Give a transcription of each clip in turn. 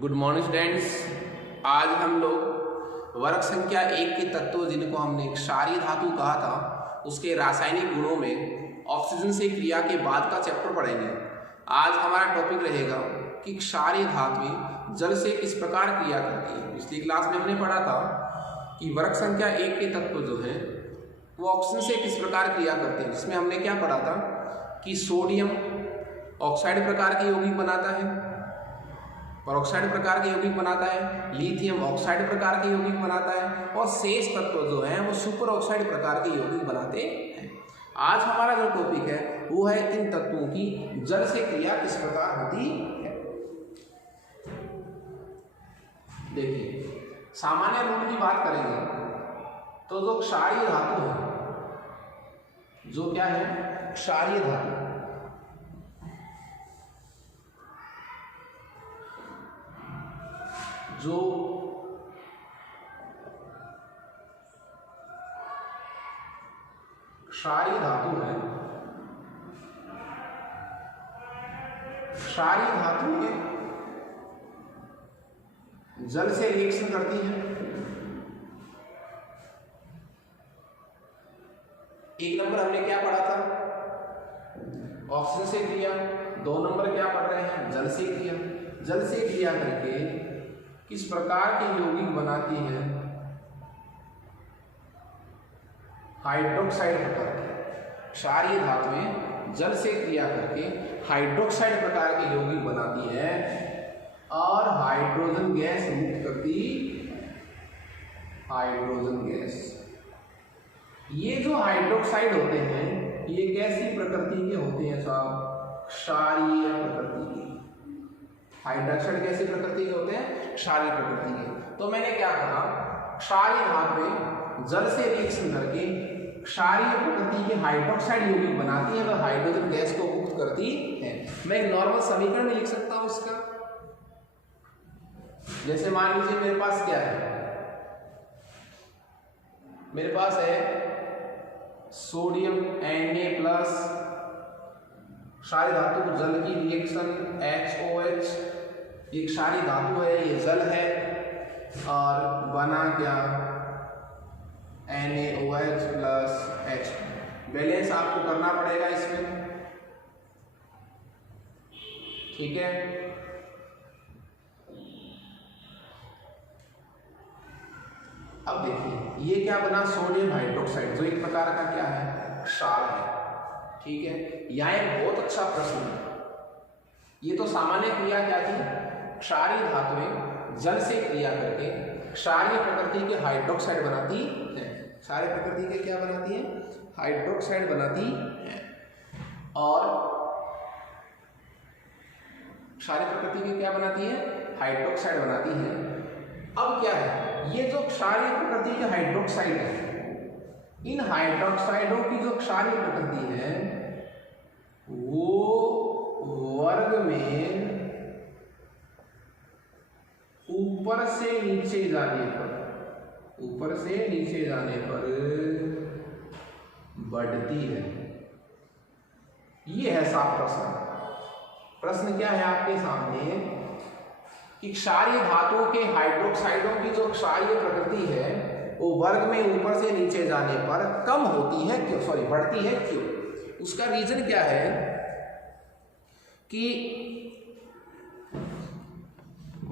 Good morning students. आज हम लोग वर्ग संख्या 1 के तत्व जिनको हमने क्षारीय धातु कहा था उसके रासायनिक गुणों में ऑक्सीजन से क्रिया के बाद का चैप्टर पढ़ेंगे। आज हमारा टॉपिक रहेगा कि क्षारीय धातुएं जल से किस प्रकार क्रिया करती है। पिछली क्लास में हमने पढ़ा था कि वर्ग संख्या 1 के तत्व जो है वो ऑक्सीजन से किस प्रकार क्रिया करते हैं, जिसमें हमने क्या पढ़ा था कि सोडियम ऑक्साइड प्रकार के यौगिक बनाता है, परऑक्साइड प्रकार के यौगिक बनाता है, लिथियम ऑक्साइड प्रकार के यौगिक बनाता है और शेष तत्व जो हैं वो सुपर ऑक्साइड प्रकार के यौगिक बनाते हैं। आज हमारा जो टॉपिक है वो है इन तत्वों की जल से क्रिया किस प्रकार होती है। देखिए, सामान्य रूप की बात करेंगे तो जो क्षारीय धातु है, जो क्या है क्षारीय धातु, जो क्षारीय धातु है, क्षारीय धातु में जल से रिएक्शन करती है। एक नंबर हमने क्या पढ़ा था, ऑक्सीजन से क्रिया। 2 नंबर क्या पढ़ रहे हैं, जल से क्रिया। जल से क्रिया करके किस प्रकार के यौगिक बनाती है, हाइड्रोक्साइड प्रकार के। क्षारीय धातुएं जल से क्रिया करके हाइड्रोक्साइड प्रकार के यौगिक बनाती है और हाइड्रोजन गैस मुक्त करती, हाइड्रोजन गैस। ये जो हाइड्रोक्साइड होते हैं ये कैसी प्रकृति के होते हैं साहब, क्षारीय प्रकृति के। हाइड्रोक्साइड कैसी प्रकृति के होते हैं, क्षारीय प्रकृति के। तो मैंने क्या कहा, क्षारीय धातुएं जल से रिएक्शन करके क्षारीय प्रकृति के हाइड्रोक्साइड यौगिक बनाती है और हाइड्रोजन गैस को मुक्त करती है। मैं एक नॉर्मल समीकरण में लिख सकता हूं इसका। जैसे मान लीजिए मेरे पास क्या है, मेरे पास है सोडियम Na+, क्षारीय धातु जल की रिएक्शन HOH, ये क्षारीय धातु है, ये जल है और बना क्या NaOH प्लस H। बैलेंस आपको करना पड़ेगा इसमें, ठीक है। अब देखिए ये क्या बना, सोडियम हाइड्रोक्साइड, जो एक प्रकार का क्या है, क्षार है, ठीक है। यहाँ एक बहुत अच्छा प्रश्न है। ये तो सामान्य क्रिया क्या थी, क्षारीय धातुएं जल से क्रिया करके क्षारीय प्रकृति के हाइड्रोक्साइड बनाती है। क्षारीय प्रकृति के क्या बनाती है, हाइड्रोक्साइड बनाती है। और क्षारीय प्रकृति के क्या बनाती है, हाइड्रोक्साइड बनाती है। अब क्या है, ये जो क्षारीय प्रकृति के हाइड्रोक्साइड है, इन हाइड्रोक्साइडों की जो क्षारीय प्रकृति है वो वर्ग में ऊपर से नीचे जाने पर, ऊपर से नीचे जाने पर बढ़ती है। ये है साफ प्रश्न। प्रश्न क्या है आपके सामने कि क्षारीय धातुओं के हाइड्रोक्साइडों की जो क्षारीय प्रकृति है वो वर्ग में ऊपर से नीचे जाने पर कम होती है क्यों, सॉरी बढ़ती है क्यों। उसका रीजन क्या है कि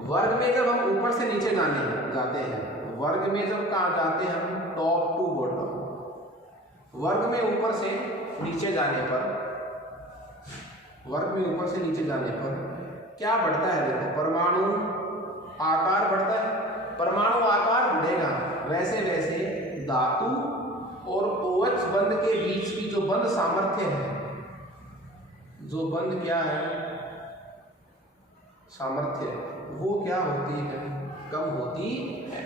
वर्ग में जब हम ऊपर से नीचे जाते हैं, वर्ग में जब कहाँ जाते हैं हम, टॉप टू बॉटम, वर्ग में ऊपर से नीचे जाने पर, वर्ग में ऊपर से नीचे जाने पर क्या बढ़ता है, देखो परमाणु आकार बढ़ता है। परमाणु आकार बढ़ेगा वैसे वैसे धातु और OH बंध के बीच की जो बंध सामर्थ्य है, जो बंध क्या है सामर्थ्य, वो क्या होती है, कम होती है,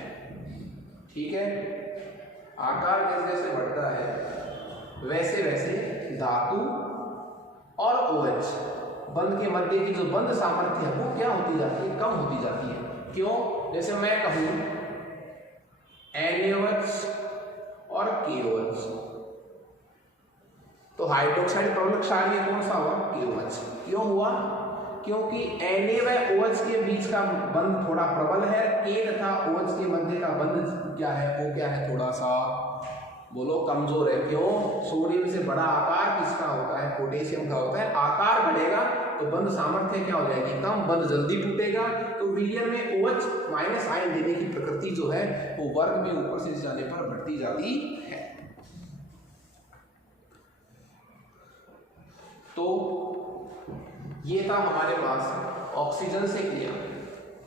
ठीक है। आकार जैसे जैसे बढ़ता है वैसे वैसे धातु और OH बंध के मध्य की जो बंध सामर्थ्य है वो क्या होती जाती है, कम होती जाती है। क्यों, जैसे मैं कहूं NaOH और KOH, तो हाइड्रोक्साइड प्रबल क्षारीय कौन सा हुआ, KOH। क्यों हुआ, क्योंकि Na व OH के बीच का बंध थोड़ा प्रबल है, K तथा OH के मध्य का बंध क्या है, वो क्या है, थोड़ा सा बोलो कमजोर है। क्यों? सोडियम से बड़ा आकार किसका होता है, पोटेशियम का होता है। आकार बढ़ेगा तो बंध सामर्थ्य क्या हो जाएगी, कम, बंध जल्दी टूटेगा। तो विलयन में OH माइनस आयन देने की प्रकृति जो है वो वर्ग में ऊपर से जाने पर बढ़ती जाती है। तो ये था हमारे पास ऑक्सीजन से क्रिया।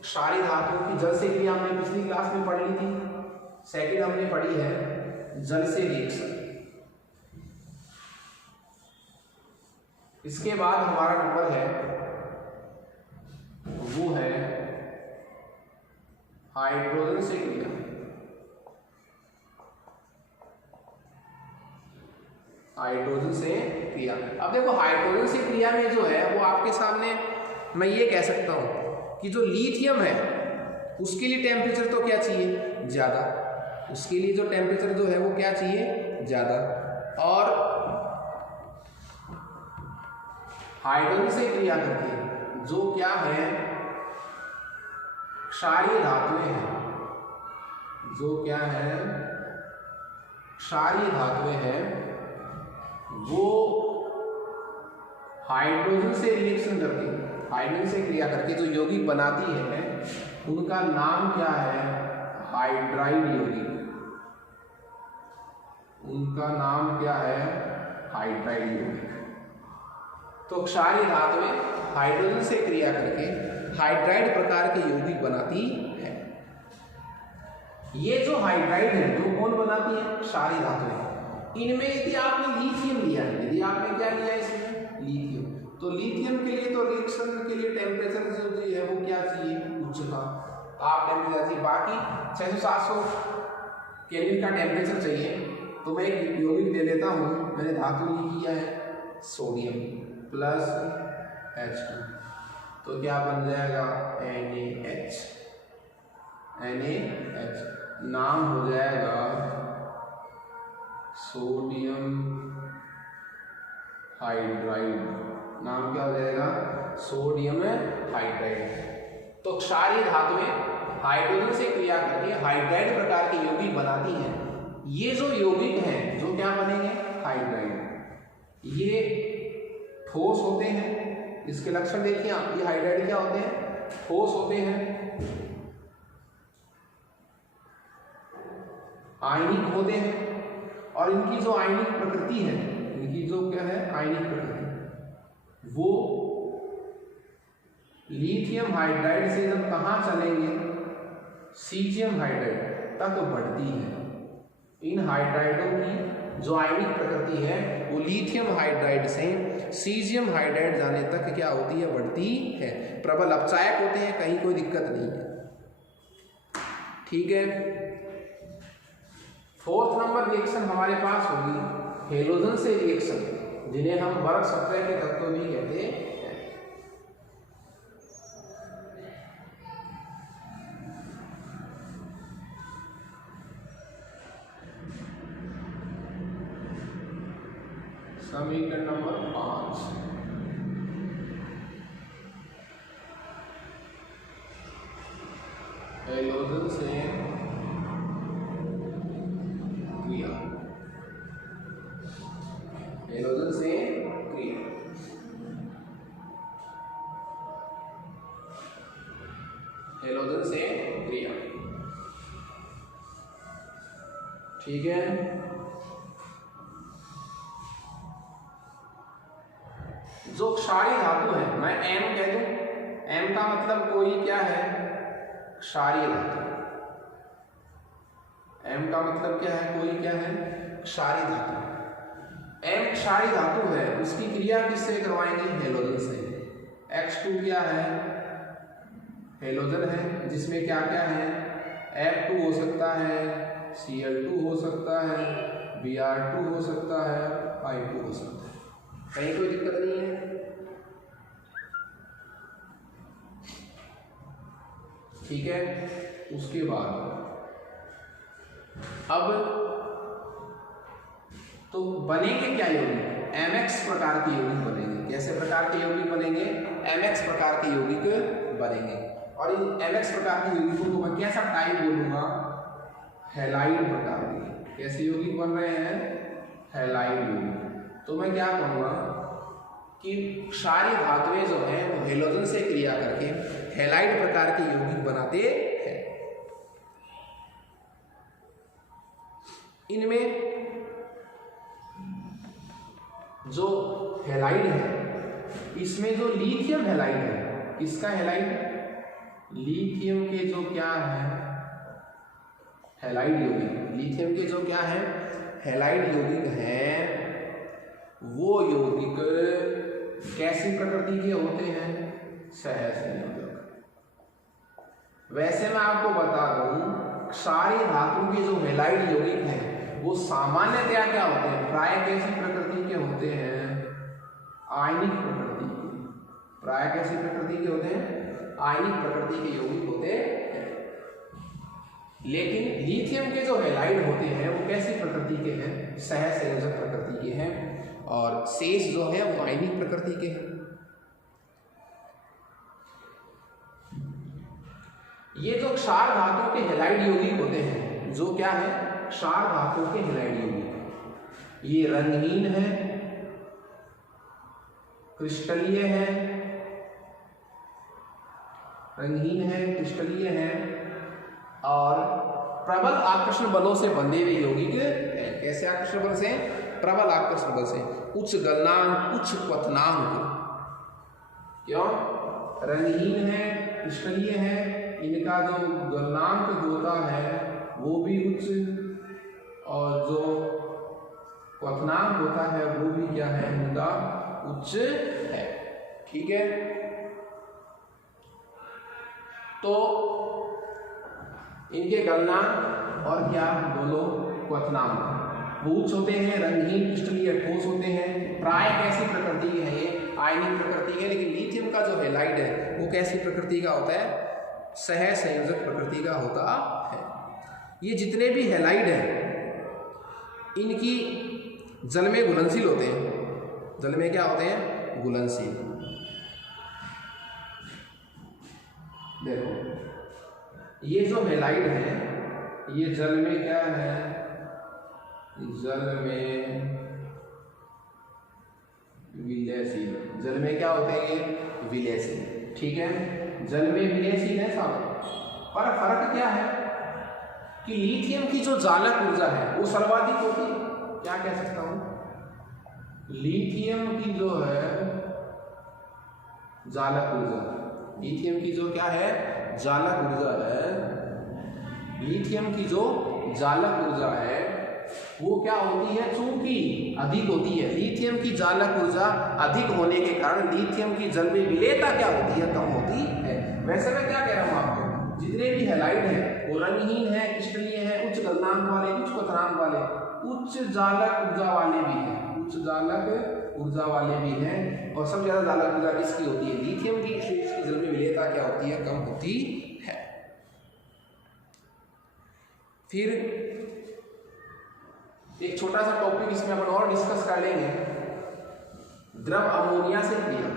क्षारीय धातुओं की जल से क्रिया हमने पिछली क्लास में पढ़ ली थी। सेकंड हमने पढ़ी है जल से रिएक्शन। इसके बाद हमारा नंबर है वो है हाइड्रोजन से क्रिया। हाइड्रोजन से क्रिया। अब देखो हाइड्रोजन से क्रिया में जो है वो आपके सामने मैं ये कह सकता हूं कि जो लिथियम है उसके लिए टेम्परेचर तो क्या चाहिए, ज्यादा। उसके लिए जो टेम्परेचर जो है वो क्या चाहिए, ज्यादा। और हाइड्रोजन से क्रिया करके जो क्या है, क्षारीय धातुएं हैं, जो क्या है, क्षारीय धातुएं हैं, वो हाइड्रोजन से रिएक्शन करके, हाइड्रोजन से क्रिया करके जो यौगिक बनाती है उनका नाम क्या है, हाइड्राइड यौगिक। उनका नाम क्या है, हाइड्राइड यौगिक। तो क्षारीय धातुएं हाइड्रोजन से क्रिया करके हाइड्राइड प्रकार के यौगिक बनाती है। ये जो हाइड्राइड है जो कौन बनाती है, क्षारीय धातुएं। इनमें यदि आपने लिथियम लिया है, यदि आपने क्या लिया है इसमें, लिथियम, तो लिथियम के लिए तो रिएक्शन के लिए टेम्परेचर जो है वो क्या चाहिए, उच्च का ताप टेम्परेचर चाहिए। बाकी 600-700 केल्विन का टेम्परेचर चाहिए। तो मैं एक यौगिक ले लेता हूँ, मैंने धातु ली किया है सोडियम प्लस H2, तो क्या बन जाएगा, NaH। NaH नाम हो जाएगा सोडियम हाइड्राइड। नाम क्या हो जाएगा, सोडियम हाइड्राइड। तो क्षारीय धातुएं हाइड्रोजन से क्रिया करके हाइड्राइड प्रकार के यौगिक बनाती हैं। ये जो यौगिक हैं जो क्या बनेंगे, हाइड्राइड। ये ठोस होते हैं, इसके लक्षण देखिए आप, ये हाइड्राइड क्या होते हैं, ठोस होते हैं, आयनिक होते हैं, और इनकी जो आयनिक प्रकृति है, इनकी जो क्या है आयनिक प्रकृति, वो लिथियम हाइड्राइड से जब कहाँ चलेंगे, सीजियम हाइड्राइड तक बढ़ती है। इन हाइड्राइडों की जो आयनिक प्रकृति है वो लिथियम हाइड्राइड से सीजियम हाइड्राइड जाने तक क्या होती है, बढ़ती है। प्रबल अपचायक होते हैं, कहीं कोई दिक्कत नहीं है। ठीक है। फोर्थ नंबर रिएक्शन हमारे पास होगी हेलोजन से रिएक्शन, जिन्हें हम वर्ग 17 के तत्व भी कहते हैं। समीकरण नंबर 5, हेलोजन से क्रिया, हेलोजन से क्रिया। हेलोजन से क्रिया, ठीक है। जो क्षारीय धातु है, मैं M कह दूं, M का मतलब कोई क्या है, क्षारीय धातु। M का मतलब क्या है, कोई क्या है, क्षारीय धातु। M क्षारीय धातु है, उसकी क्रिया किससे करवाएंगे, हेलोजन से। H2 क्या है, हेलोजन है, जिसमें क्या क्या है, F2 हो सकता है, Cl2 हो सकता है, Br2 हो सकता है, I2 हो सकता है। कहीं कोई दिक्कत नहीं है। ठीक है। उसके बाद अब तो बनेंगे क्या यौगिक, MX प्रकार के यौगिक बनेंगे। कैसे प्रकार के यौगिक बनेंगे? mx प्रकार के यौगिक बनेंगे। और इन mx प्रकार के यौगिकों को मैं कैसा टाइप बोलूंगा? हैलाइड प्रकार के। कैसे यौगिक बन रहे हैं? हैलाइड यौगिक। तो मैं क्या कहूँगा कि क्षारीय धातुएं जो हैं वो हेलोजन से क्रिया करके हैलाइड प्रकार के यौगिक बनाते हैं। इनमें जो हैलाइड है, इसमें जो लिथियम हैलाइड है, किसका हैलाइड? लिथियम के जो क्या है हैलाइड यौगिक, लिथियम के जो क्या है हैलाइड यौगिक हैं, वो यौगिक कैसी प्रकृति के होते हैं? सहसंयोजक। वैसे मैं आपको बता दूं, क्षारीय धातु के जो हैलाइड यौगिक हैं वो सामान्यतया क्या होते हैं? प्राय कैसी प्रकृति के होते हैं? आयनिक प्रकृति के। प्राय कैसी प्रकृति के होते हैं? आयनिक प्रकृति के यौगिक होते हैं। लेकिन लिथियम के जो हैलाइड होते हैं वो कैसी प्रकृति के हैं? सहसंयोजक प्रकृति के हैं। और शेष जो है वो आयनिक प्रकृति के हैं। ये जो क्षार धातु के हैलाइड यौगिक होते हैं, जो क्या है क्षार धातु के हैलाइड यौगिक, ये रंगहीन है, क्रिस्टलीय है, रंगहीन है, क्रिस्टलीय है और प्रबल आकर्षण बलों से बंधे हुए यौगिक है। कैसे आकर्षण बल से? प्रबल आकर्षण बल से। उच्च गलनांक, उच्च क्वथनांक। क्यों? रंगहीन है, क्रिस्टलीय है, इनका जो गलनांक होता है वो भी उच्च, और जो क्वथनांक होता है वो भी क्या है? इनका उच्च है। ठीक है, तो इनके गलनांक और क्या बोलो क्वथनांक वो उच्च होते हैं, रंगहीन, क्रिस्टलीय, ठोस होते हैं। प्राय कैसी प्रकृति के हैं? ये आयनिक प्रकृति है। लेकिन लिथियम का जो हैलाइड है वो कैसी प्रकृति का होता है? सहसंयोजक प्रकृति का होता है। ये जितने भी हैलाइड हैं इनकी जल में घुलनशील होते हैं। जल में क्या होते हैं? घुलनशील। देखो ये जो हैलाइड है ये जल में क्या है? जल में विलयशील। जल में क्या होते हैं? ये विलयशील। ठीक है, जल में विलयशील है साहब। पर फर्क क्या है कि लिथियम की जो जालक ऊर्जा है वो सर्वाधिक होती है। क्या कह सकता हूं? लिथियम की जो है जालक ऊर्जा, लिथियम की जो क्या है जालक ऊर्जा है, लिथियम की जो जालक ऊर्जा है वो क्या होती है? चूंकि अधिक होती है। लिथियम की जालक ऊर्जा अधिक होने के कारण लिथियम की जल में विलेयता क्या होती है? कम होती है। वैसे मैं क्या कह रहा हूं आपको, जितने भी हैलाइड हैं वो रंगहीन है, क्रिस्टलीय है, उच्च गलनांक वाले, उच्च क्वथनांक वाले, उच्च जालक ऊर्जा वाले भी हैं, उच्च जालक ऊर्जा वाले भी हैं। और सबसे ज्यादा जालक ऊर्जा किसकी होती है? लिथियम की। इसकी जल में विलेयता क्या होती है? कम होती है। फिर एक छोटा सा टॉपिक इसमें अपन और डिस्कस कर लेंगे, द्रव अमोनिया से क्रिया।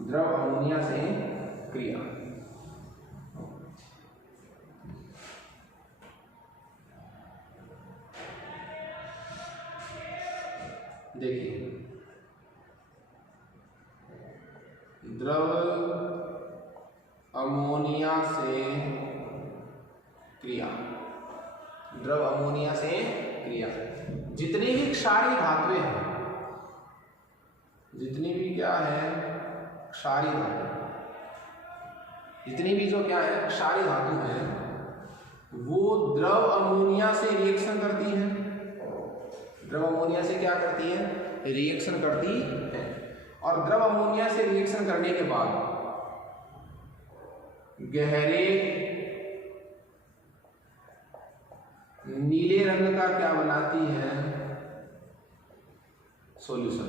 द्रव अमोनिया से क्रिया। देखिए, द्रव अमोनिया से क्रिया। द्रव अमोनिया से क्रिया। जितनी भी क्षारीय धातुएं हैं, जितनी भी क्या है क्षारीय धातु, जितनी भी जो क्या है क्षारीय धातु है वो द्रव अमोनिया से रिएक्शन करती है। द्रव अमोनिया से क्या करती है? रिएक्शन करती है। और द्रव अमोनिया से रिएक्शन करने के बाद गहरे नीले रंग का क्या बनाती है? सॉल्यूशन।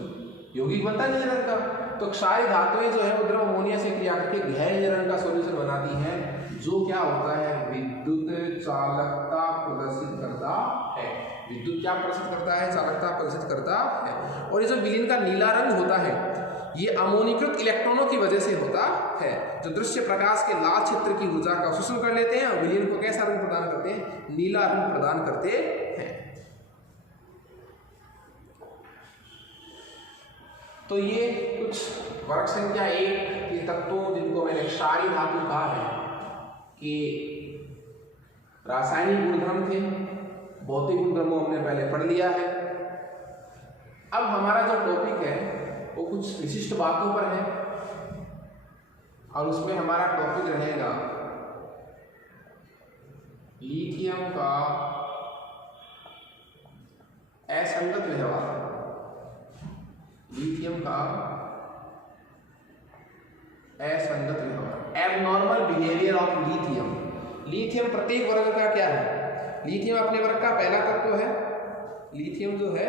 यौगिक बनता है नीले रंग का। तो क्षारीय धातुएं जो है वो द्रव अमोनिया से क्रिया करके गहरे नीले रंग का सॉल्यूशन बनाती हैं, जो क्या होता है? विद्युत चालकता प्रदर्शित करता है। विद्युत क्या प्रदर्शित करता है, चालकता प्रदर्शित करता है। और ये जो विलीन का नीला रंग होता है ये अमोनीकृत इलेक्ट्रॉनों की वजह से होता है, जो दृश्य प्रकाश के लाल क्षेत्र की ऊर्जा का अवशोषण कर लेते हैं और विलीन को कैसा रंग प्रदान करते हैं, नीला रंग प्रदान करते हैं। तो ये कुछ वर्ग संख्या 1 के तत्वों जिनको मैंने क्षारीय धातु कहा है कि रासायनिक गुणधर्म थे, भौतिक गुणधर्मों हमने पहले पढ़ लिया है। अब हमारा जो टॉपिक है वो कुछ विशिष्ट बातों पर है और उसमें हमारा टॉपिक रहेगा लिथियम का असंगत व्यवहार। लिथियम का असंगत व्यवहार, abnormal behaviour of lithium. Lithium प्रत्येक वर्ग का क्या है, लिथियम अपने वर्ग का पहला तत्व है। लिथियम जो है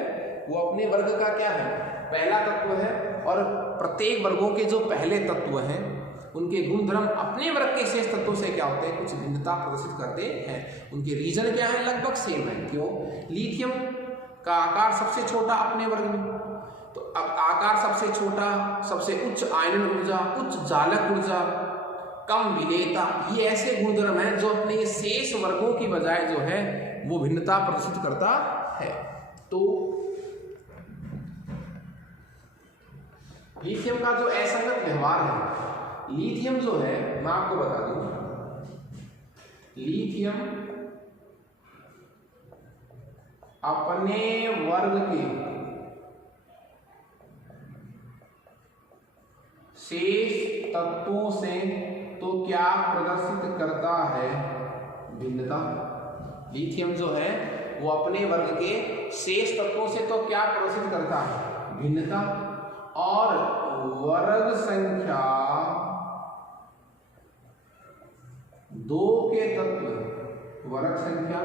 वो अपने वर्ग का क्या है, पहला तत्व है। और प्रत्येक वर्गों के जो पहले तत्व हैं उनके गुणधर्म अपने वर्ग के शेष तत्वों से क्या होते हैं, कुछ भिन्नता प्रदर्शित करते हैं। उनके रीजन क्या है, लगभग सेम है। क्यों, लिथियम का आकार सबसे छोटा अपने वर्ग में, तो अब आकार सबसे छोटा, सबसे उच्च आयनन ऊर्जा, उच्च जालक ऊर्जा, कम विलेयता, ये ऐसे गुणधर्म हैं जो अपने शेष वर्गों की बजाय जो है वो भिन्नता प्रदर्शित करता है। तो लिथियम का जो असंगत व्यवहार है, लिथियम जो है मैं आपको बता दूं, लिथियम अपने वर्ग के शेष तत्वों से तो क्या प्रदर्शित करता है, भिन्नता। लिथियम जो है वो अपने वर्ग के शेष तत्वों से तो क्या प्रदर्शित करता है, भिन्नता। और वर्ग संख्या 2 के तत्व, वर्ग संख्या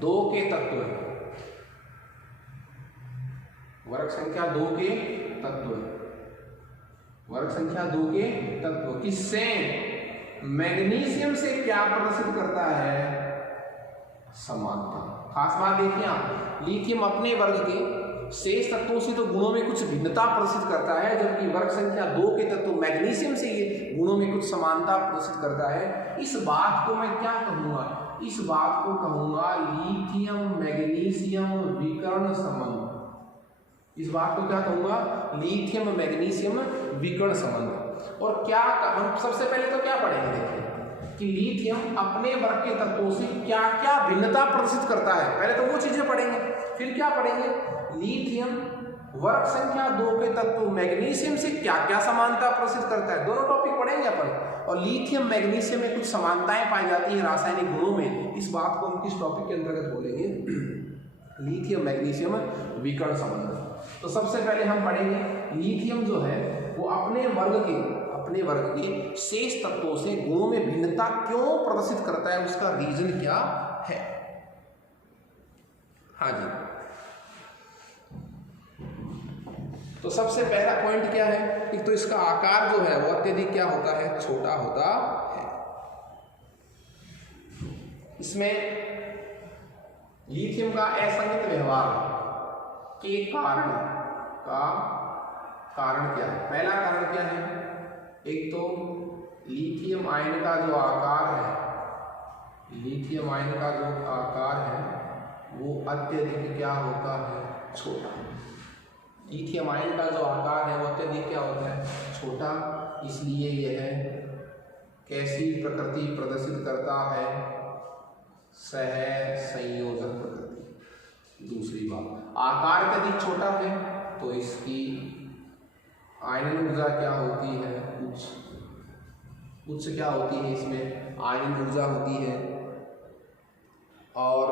2 के तत्व, वर्ग संख्या 2 के तत्व, वर्ग संख्या 2 के तत्व किससे, मैग्नीशियम से क्या प्रदर्शित करता है, समानता। खास बात देखिए आप, लिथियम अपने वर्ग के शेष तत्वों से तो गुणों में कुछ भिन्नता प्रदर्शित करता है, जबकि वर्ग संख्या 2 के तत्व मैग्नीशियम से ये गुणों में कुछ समानता प्रदर्शित करता है। इस बात को मैं क्या कहूंगा, इस बात को कहूंगा लिथियम मैग्नीशियम विकर्ण संबंध। इस बात को क्या कहूंगा, लिथियम मैग्नीशियम विकर्ण संबंध। और क्या हम सबसे पहले तो क्या पढ़ेंगे, देखिए कि लिथियम अपने वर्ग के तत्वों से क्या क्या भिन्नता प्रदर्शित करता है। पहले तो वो चीजें पढ़ेंगे, फिर क्या पढ़ेंगे, लिथियम वर्ग संख्या 2 के तत्व मैग्नीशियम से क्या क्या समानता प्रदर्शित करता है, दोनों टॉपिक पढ़ेंगे अपन। और लिथियम मैग्नीशियम में कुछ समानताएं पाई जाती हैं रासायनिक गुणों में, इस बात को हम किस टॉपिक के अंतर्गत बोलेंगे, लिथियम मैग्नीशियम विकर्ण संबंध। तो सबसे पहले हम पढ़ेंगे लिथियम जो है वो अपने वर्ग के शेष तत्वों से गुणों में भिन्नता क्यों प्रदर्शित करता है, उसका रीजन क्या है। हाँ जी, तो सबसे पहला पॉइंट क्या है, एक तो इसका आकार जो है वो अत्यधिक क्या होता है, छोटा होता है। इसमें लिथियम का असंगत व्यवहार के कारण क्या है, पहला कारण क्या है, एक तो लिथियम आयन का जो आकार है, लिथियम आयन का जो आकार है वो अत्यधिक क्या होता है, छोटा। लिथियम आयन का जो आकार है वो अत्यधिक क्या होता है, छोटा। इसलिए यह कैसी प्रकृति प्रदर्शित करता है, सहसंयोजक प्रकृति। दूसरी बात, आकार अत्यधिक छोटा है तो इसकी आयनन ऊर्जा क्या होती है, उच्च क्या होती है, इसमें आयनन ऊर्जा होती है। और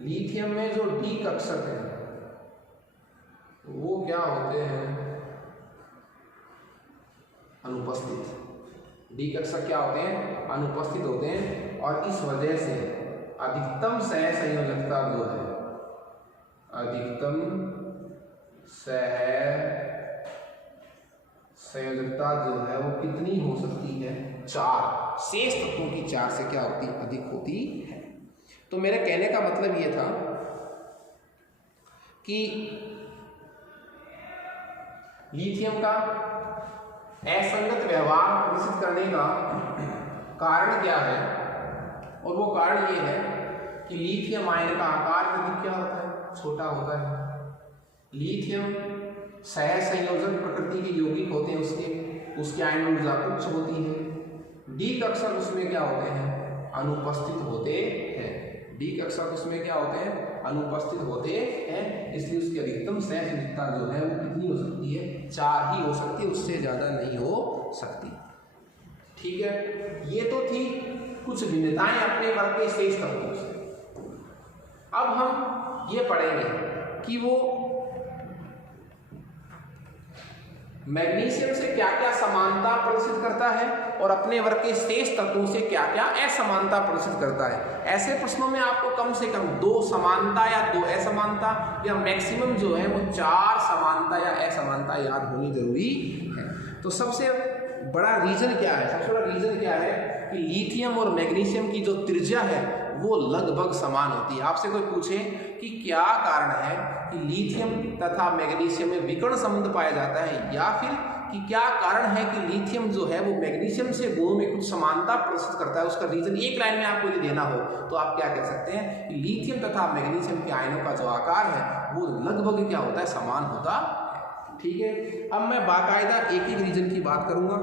लिथियम में जो डी कक्षक है वो क्या होते हैं, अनुपस्थित। डी कक्षक क्या होते हैं, अनुपस्थित होते हैं। और इस वजह से अधिकतम सहसंयोजकता जो है, अधिकतम सहसंयोजकता जो है वो कितनी हो सकती है, 4। शेष तत्वों की चार से क्या होती, अधिक होती है। तो मेरे कहने का मतलब ये था कि लिथियम का असंगत व्यवहार प्रदर्शित करने का कारण क्या है, और वो कारण ये है कि लिथियम आयन का आकार में क्या होता है, छोटा होता है। लिथियम सह संयोजन प्रकृति के यौगिक होते हैं, उसके आयन ऊर्जा उच्च होती है। डी कक्षक उसमें क्या होते हैं, अनुपस्थित होते हैं। डी कक्षक उसमें क्या होते हैं, अनुपस्थित होते हैं, इसलिए उसकी अधिकतम सहसंयोजकता जो है वो कितनी हो सकती है, 4 ही हो सकती है, उससे ज़्यादा नहीं हो सकती। ठीक है, ये तो थी कुछ भिन्नताएं अपने वर्ग के शेष तत्वों से। अब हम ये पढ़ेंगे कि वो मैग्नीशियम से क्या क्या समानता प्रदर्शित करता है और अपने वर्ग के शेष तत्वों से क्या क्या असमानता प्रदर्शित करता है। ऐसे प्रश्नों में आपको कम से कम 2 समानता या 2 असमानता या मैक्सिमम जो है वो 4 समानता या असमानता याद होनी जरूरी है। तो सबसे बड़ा रीजन क्या है, सबसे बड़ा रीजन क्या है कि लिथियम और मैग्नीशियम की जो त्रिज्या है वो लगभग समान होती है। आपसे कोई पूछे कि क्या कारण है कि लिथियम तथा मैग्नीशियम में विकर्ण संबंध पाया जाता है, या फिर कि क्या कारण है कि लिथियम जो है वो मैग्नीशियम से गुणों में कुछ समानता प्रदर्शित करता है, उसका रीजन एक लाइन में आपको यदि देना हो तो आप क्या कह सकते हैं कि लिथियम तथा मैग्नीशियम के आयनों का जो आकार है वो लगभग क्या होता है, समान होता है। ठीक है, अब मैं बाकायदा एक एक रीजन की बात करूंगा,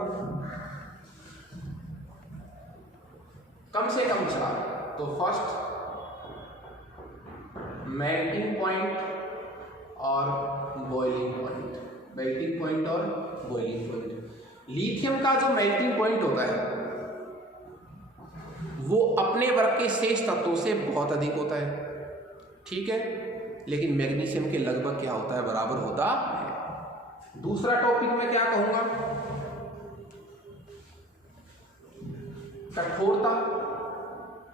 कम से कम 4। तो फर्स्ट मेल्टिंग पॉइंट और बॉइलिंग पॉइंट, मेल्टिंग पॉइंट और बॉइलिंग पॉइंट। लिथियम का जो मेल्टिंग पॉइंट होता है वो अपने वर्ग के शेष तत्वों से बहुत अधिक होता है, ठीक है, लेकिन मैग्नीशियम के लगभग क्या होता है, बराबर होता है। दूसरा टॉपिक मैं क्या कहूंगा, कठोरता।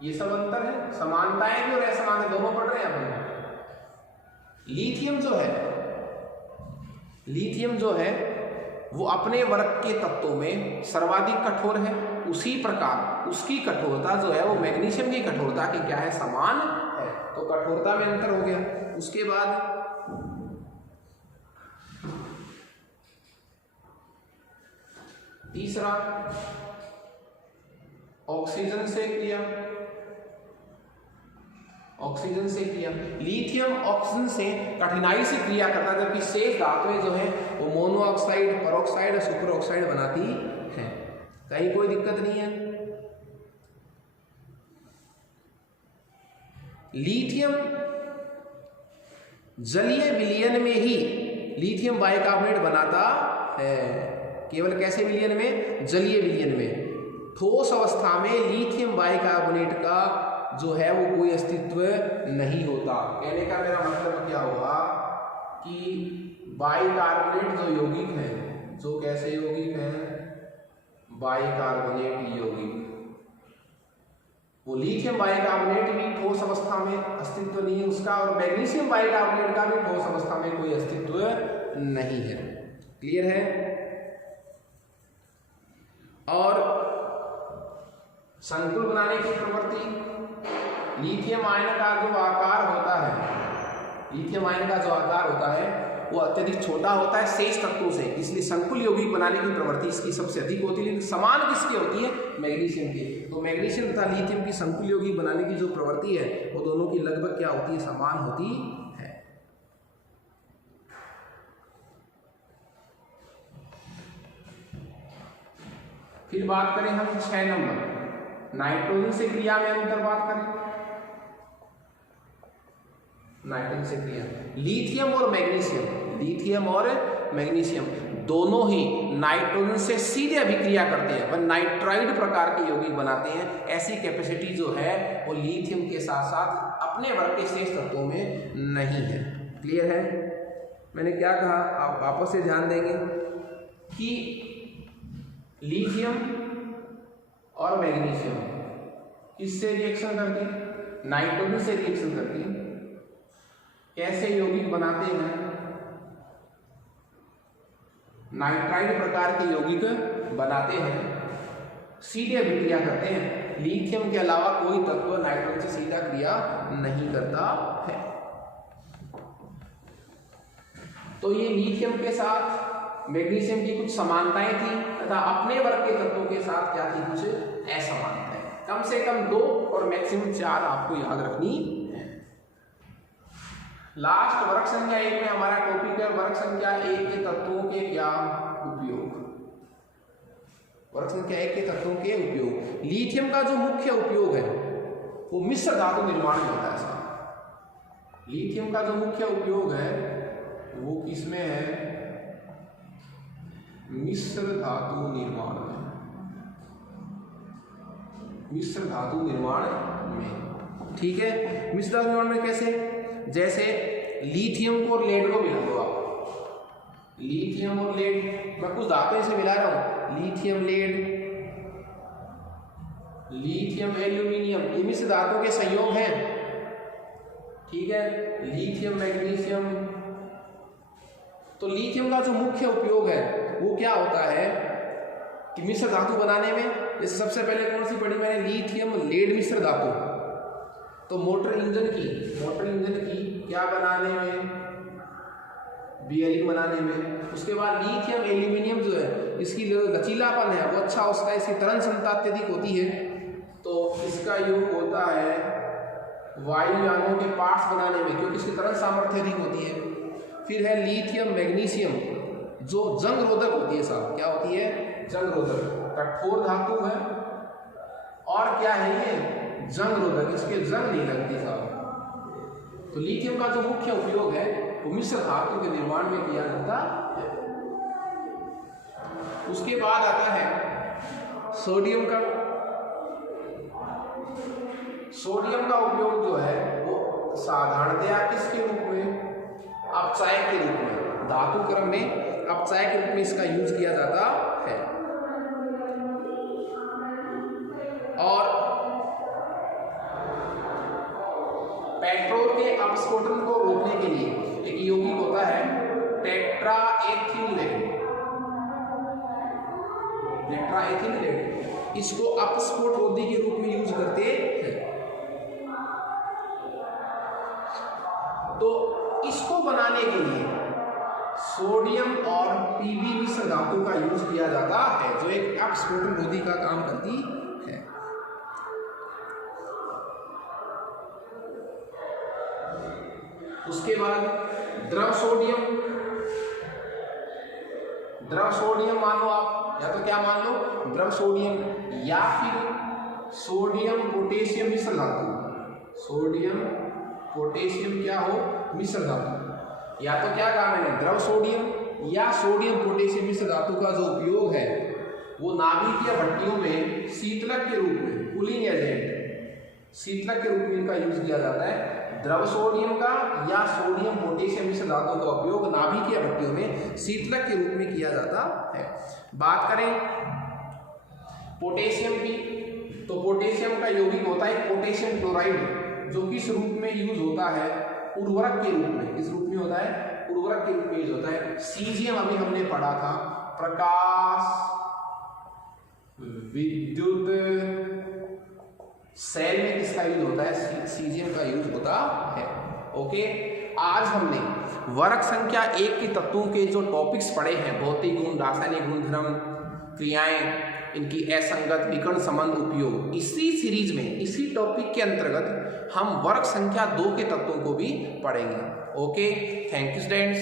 ये सब अंतर है, समानताएं भी और असमानताएं दोनों पढ़ रहे हैं अपन। लिथियम जो है वो अपने वर्ग के तत्वों में सर्वाधिक कठोर है, उसी प्रकार उसकी कठोरता जो है वो मैग्नीशियम की कठोरता की क्या है, समान है। तो कठोरता में अंतर हो गया। उसके बाद तीसरा ऑक्सीजन से क्रिया। ऑक्सीजन से क्रिया, लिथियम ऑक्सीजन से कठिनाई से क्रिया करता है, जबकि शेष धातुएं जो है वो मोनोऑक्साइड, परऑक्साइड और सुपर ऑक्साइड बनाती हैं। कहीं कोई दिक्कत नहीं है। लिथियम जलीय विलयन में ही लिथियम बाइकार्बोनेट बनाता है। केवल कैसे विलयन में, जलीय विलयन में। ठोस अवस्था में लिथियम बाइकार्बोनेट का जो है वो कोई अस्तित्व नहीं होता। कहने का मेरा मतलब क्या हुआ कि बाइकार्बोनेट जो यौगिक है, जो कैसे यौगिक है, बाइकार्बोनेट यौगिक, वो लिथियम बाइकार्बोनेट भी ठोस अवस्था में अस्तित्व नहीं है उसका, और मैग्नीशियम बाइकार्बोनेट का भी ठोस अवस्था में कोई अस्तित्व नहीं है। क्लियर है? और संकुल बनाने की प्रवृत्ति, लिथियम आयन का जो आकार होता है, लिथियम आयन का जो आकार होता है वो अत्यधिक छोटा होता है शेष तत्वों से, इसलिए संकुल यौगिक बनाने की प्रवृत्ति इसकी सबसे अधिक होती है। लेकिन समान किसकी होती है, मैग्नीशियम की। तो मैग्नीशियम तथा लिथियम की संकुल यौगिक बनाने की जो प्रवृत्ति है वो दोनों की लगभग क्या होती है, समान होती है। फिर बात करें हम 6 नंबर, नाइट्रोजन से क्रिया में अंतर बात करें। नाइट्रोजन से क्रिया, लिथियम और मैग्नीशियम दोनों ही नाइट्रोजन से सीधे अभिक्रिया करते हैं, वह नाइट्राइड प्रकार के यौगिक बनाते हैं। ऐसी कैपेसिटी जो है वो लिथियम के साथ साथ अपने वर्ग के शेष तत्वों में नहीं है। क्लियर है? मैंने क्या कहा, आप वापस से ध्यान देंगे कि लिथियम और मैग्नीशियम किससे रिएक्शन करती है, नाइट्रोजन से रिएक्शन करती है। कैसे यौगिक बनाते हैं, नाइट्राइड प्रकार के यौगिक बनाते हैं। सीधे अभिक्रिया करते हैं। लिथियम के अलावा कोई तत्व नाइट्रोजन से सीधा क्रिया नहीं करता है। तो ये लिथियम के साथ मैग्नीशियम की कुछ समानताएं थी तथा अपने वर्ग के तत्वों के साथ क्या थी, कुछ असमानताएं। कम से कम 2 और मैक्सिमम 4 आपको याद रखनी है। लास्ट वर्ग संख्या 1 में हमारा टॉपिक है वर्ग संख्या 1 के तत्वों के क्या उपयोग। वर्ग संख्या 1 के तत्वों के उपयोग। लिथियम का जो मुख्य उपयोग है वो मिश्र धातु निर्माण में होता है साहब। लिथियम का जो मुख्य उपयोग है वो किसमें है, मिश्र धातु निर्माण में। मिश्र धातु निर्माण में, ठीक है। मिश्र धातु निर्माण में कैसे, जैसे लिथियम को और लेड को मिला दो आप, लिथियम और लेड, मैं कुछ धातुओं से मिला रहा हूं, लिथियम लेड, लिथियम एल्यूमिनियम, ये मिश्र धातुओं के संयोग हैं, ठीक है। Lithium magnesium. तो लिथियम का जो मुख्य उपयोग है वो क्या होता है कि मिश्र धातु बनाने में, जैसे सबसे पहले कौन सी पढ़ी मैंने, लिथियम लेड मिश्र धातु। तो मोटर इंजन की क्या बनाने में, बीयरिंग बनाने में। उसके बाद लिथियम एल्यूमिनियम जो है इसकी लचीलापन है वो अच्छा, उसका इसकी तरल क्षमता अत्यधिक होती है, तो इसका योग होता है वायुयानों के पार्ट्स बनाने में, क्योंकि इसकी तरल सामर्थ्य अधिक होती है। फिर है लिथियम मैग्नीशियम जो जंग रोधक होती है साहब, क्या होती है, जंग रोधक, कठोर धातु है और क्या है ये, जंग रोधक, इसके जंग नहीं लगती साहब। तो लिथियम का जो मुख्य उपयोग है वो मिश्र धातु के निर्माण में किया जाता है। उसके बाद आता है सोडियम का। सोडियम का उपयोग जो है वो साधारणतया किसके रूप में, अपचाय के रूप में, धातु क्रम में अपचाय के रूप में इसका यूज किया जाता है। और पेट्रोल के अपस्फोटन को रोकने के लिए एक यौगिक होता है टेट्राएथिलेट। टेट्राएथिलेट इसको अपस्फोट रोधी के रूप में यूज करते हैं। तो इसको बनाने के लिए सोडियम और पीबी मिश्र धातु का यूज किया जाता है जो एक अपस्फोटन रोधी का काम करती है। उसके बाद द्रव सोडियम मान लो आप, या तो क्या मान लो, द्रव सोडियम या फिर सोडियम पोटेशियम मिश्र धातु। सोडियम पोटेशियम क्या हो, मिश्र धातु। या तो क्या कहा मैंने, द्रव सोडियम या सोडियम पोटेशियम मिश्र धातु का जो उपयोग है वो नाभिकीय भट्टियों में शीतलक के रूप में, कूलिंग एजेंट, शीतलक के रूप में इनका यूज किया जाता है। द्रव सोडियम का या सोडियम पोटेशियम मिश्र धातु का उपयोग नाभिकीय भट्टियों में शीतलक के रूप में किया जाता है। बात करें पोटेशियम की, तो पोटेशियम का यौगिक होता है पोटेशियम क्लोराइड, जो किस रूप में यूज होता है, उर्वरक के रूप में। किस रूप में होता है, उर्वरक के रूप में यूज होता है। सीजियम अभी हमने पढ़ा था, प्रकाश विद्युत सेल में किसका यूज होता है, सीजियम का यूज होता है। ओके, आज हमने वर्ग संख्या 1 के तत्वों के जो टॉपिक्स पढ़े हैं, भौतिक गुण, रासायनिक गुणधर्म, क्रियाएं, इनकी असंगत, विकर्ण संबंध, उपयोग, इसी सीरीज में, इसी टॉपिक के अंतर्गत हम वर्ग संख्या 2 के तत्वों को भी पढ़ेंगे। Okay, thank you students.